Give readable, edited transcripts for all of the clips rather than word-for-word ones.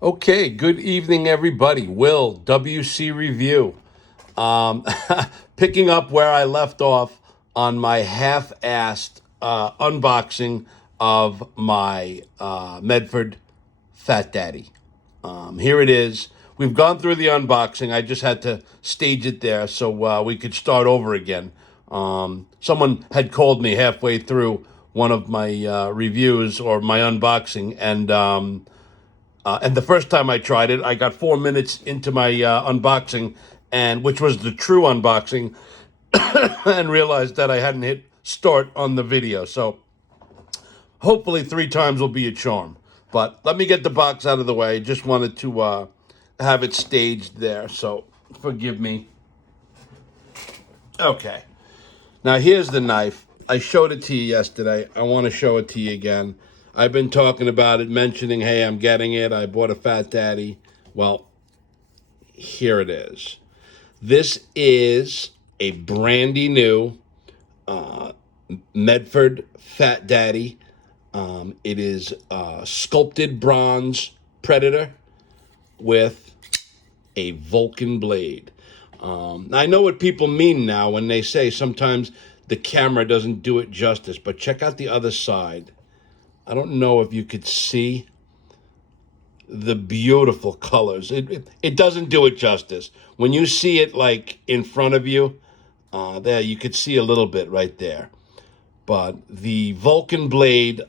Okay, good evening, everybody. Will, WC Review. Um, Picking up where I left off on my half-assed unboxing of my Medford Fat Daddy. Here it is. We've gone through the unboxing. I just had to stage it there so we could start over again. Someone had called me halfway through one of my reviews or my unboxing, and the first time I tried it, I got 4 minutes into my unboxing, and which was the true unboxing, and realized that I hadn't hit start on the video. So hopefully 3 times will be a charm. But let me get the box out of the way. Just wanted to have it staged there. So forgive me. Okay. Now here's the knife. I showed it to you yesterday. I want to show it to you again. I've been talking about it, mentioning, hey, I'm getting it. I bought a Fat Daddy. Well, here it is. This is a brandy new Medford Fat Daddy. It is a sculpted bronze Predator with a Vulcan blade. I know what people mean now when they say sometimes the camera doesn't do it justice, but check out the other side. I don't know if you could see the beautiful colors. It doesn't do it justice. When you see it like in front of you, there you could see a little bit right there. But the Vulcan blade,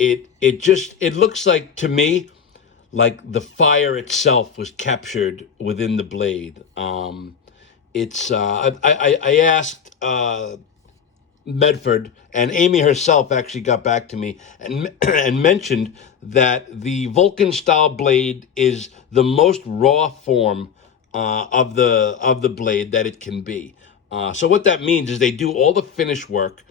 it looks like to me like the fire itself was captured within the blade. I asked Medford, and Amy herself actually got back to me and and mentioned that the Vulcan style blade is the most raw form of the blade that it can be. So what that means is they do all the finish work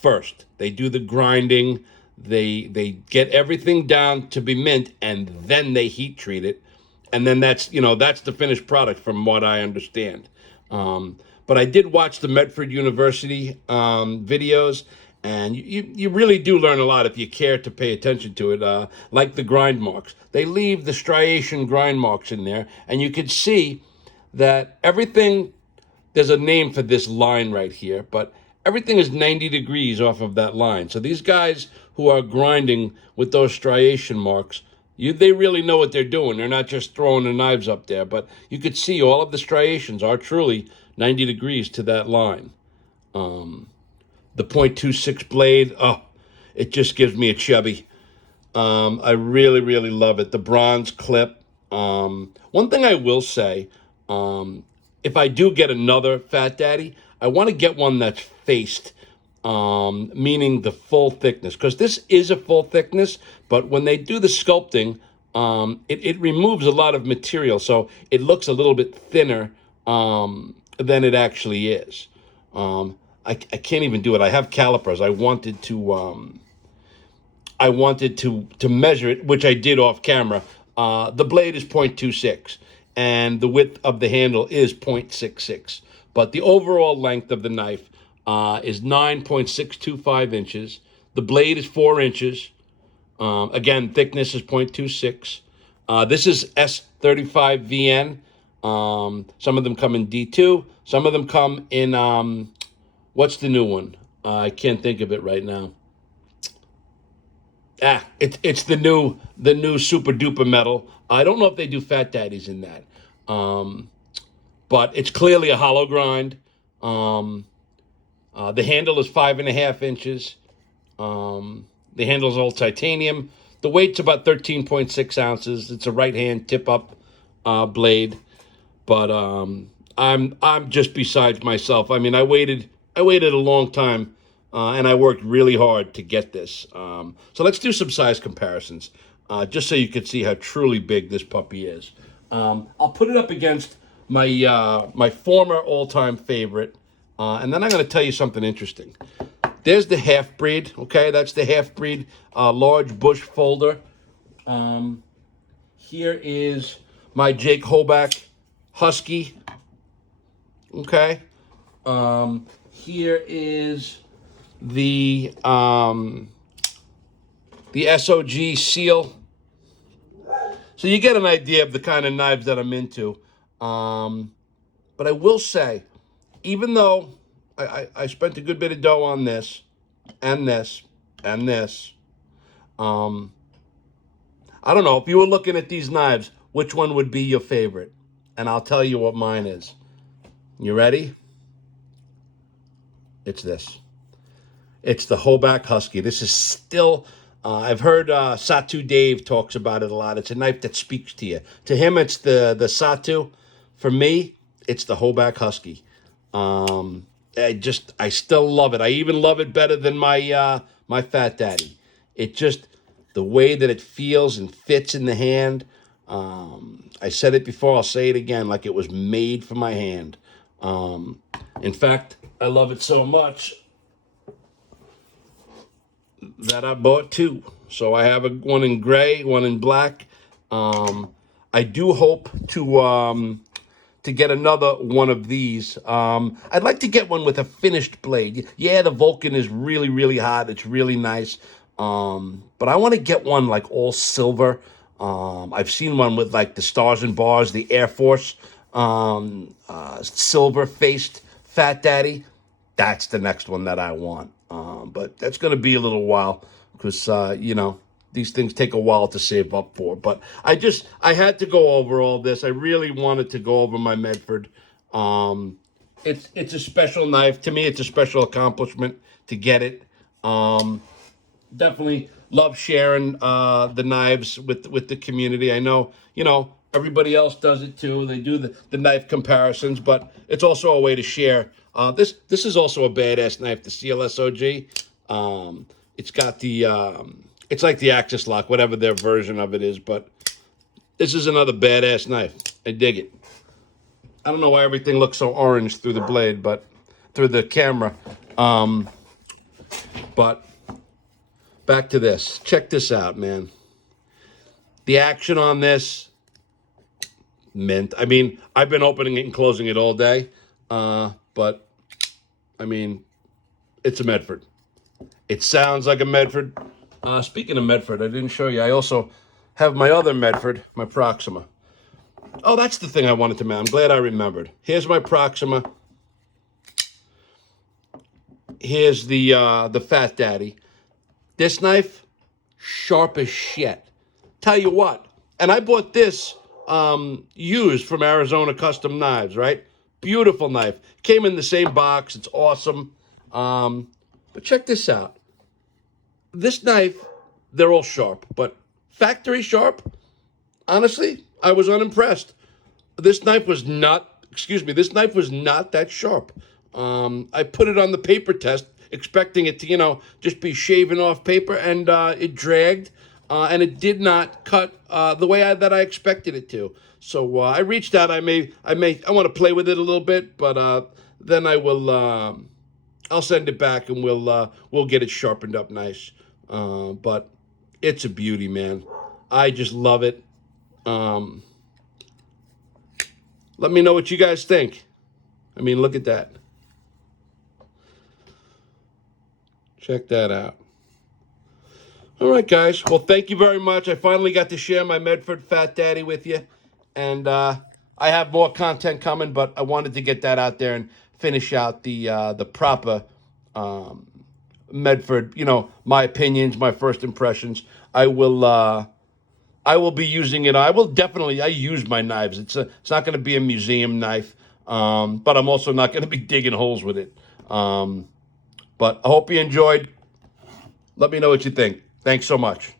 first. They do the grinding. They get everything down to be mint, and then they heat treat it, and then that's the finished product from what I understand. But I did watch the Medford University videos, and you really do learn a lot if you care to pay attention to it. Like the grind marks, they leave the striation grind marks in there, and you can see that everything. There's a name for this line right here, but everything is 90 degrees off of that line. So these guys who are grinding with those striation marks, they really know what they're doing. They're not just throwing the knives up there, but you could see all of the striations are truly 90 degrees to that line. The .26 blade, oh, it just gives me a chubby. I really, really love it. The bronze clip. One thing I will say, if I do get another Fat Daddy, I want to get one that's faced, meaning the full thickness, because this is a full thickness, but when they do the sculpting, it removes a lot of material, so it looks a little bit thinner than it actually is. I can't even do it. I have calipers. I wanted to measure it, which I did off camera. The blade is .26, and the width of the handle is .66. But the overall length of the knife is 9.625 inches. The blade is 4 inches. Again, thickness is .26. This is S35VN. Some of them come in D2. Some of them come in, what's the new one? I can't think of it right now. It's the new super duper metal. I don't know if they do Fat Daddies in that, but it's clearly a hollow grind. The handle is 5.5 inches. The handle is all titanium. The weight's about 13.6 ounces. It's a right hand tip up blade, but I'm just besides myself. I mean, I waited a long time, and I worked really hard to get this. So let's do some size comparisons, just so you can see how truly big this puppy is. I'll put it up against my former all-time favorite, and then I'm going to tell you something interesting. There's the half-breed, okay? That's the half-breed large bush folder. Here is my Jake Hoback Husky, okay? Here is the SOG Seal. So you get an idea of the kind of knives that I'm into. But I will say, even though I spent a good bit of dough on this and this and this, um, I don't know, if you were looking at these knives, which one would be your favorite? And I'll tell you what mine is. You ready? It's this. It's the Hoback Husky. This is still, I've heard Satu Dave talks about it a lot. It's a knife that speaks to you. To him, it's the Satu. For me, it's the Hoback Husky. I still love it. I even love it better than my Fat Daddy. It just, the way that it feels and fits in the hand. I said it before, I'll say it again, like it was made for my hand. In fact, I love it so much that I bought two. So I have one in gray, one in black. I do hope to get another one of these. I'd like to get one with a finished blade. Yeah, the Vulcan is really, really hot. It's really nice. But I want to get one like all silver. I've seen one with like the stars and bars, the Air Force silver-faced Fat Daddy. That's the next one that I want. But that's going to be a little while because, these things take a while to save up for. But I had to go over all this. I really wanted to go over my Medford. It's a special knife. To me, it's a special accomplishment to get it. Definitely love sharing the knives with the community. I know, everybody else does it too. They do the knife comparisons, but it's also a way to share. This is also a badass knife, the CLSOG. It's got it's like the Axis Lock, whatever their version of it is, but this is another badass knife. I dig it. I don't know why everything looks so orange through the blade, but through the camera. But back to this. Check this out, man. The action on this, mint. I mean, I've been opening it and closing it all day, but I mean, it's a Medford. It sounds like a Medford. Speaking of Medford, I didn't show you. I also have my other Medford, my Proxima. Oh, that's the thing I wanted to mention. I'm glad I remembered. Here's my Proxima. Here's the Fat Daddy. This knife, sharp as shit. Tell you what, and I bought this used from Arizona Custom Knives, right? Beautiful knife. Came in the same box. It's awesome. But check this out. This knife, they're all sharp, but factory sharp, honestly, I was unimpressed. This knife was not that sharp. I put it on the paper test, expecting it to, just be shaving off paper, and it dragged, and it did not cut the way that I expected it to. So I reached out. I want to play with it a little bit, but then I will. I'll send it back, and we'll get it sharpened up nice. But it's a beauty, man. I just love it. Let me know what you guys think. I mean, look at that. Check that out. All right, guys. Well, thank you very much. I finally got to share my Medford Fat Daddy with you. And I have more content coming, but I wanted to get that out there and finish out the proper Medford, my opinions, my first impressions. I will be using it. I use my knives. It's not going to be a museum knife, but I'm also not going to be digging holes with it. But I hope you enjoyed. Let me know what you think. Thanks so much.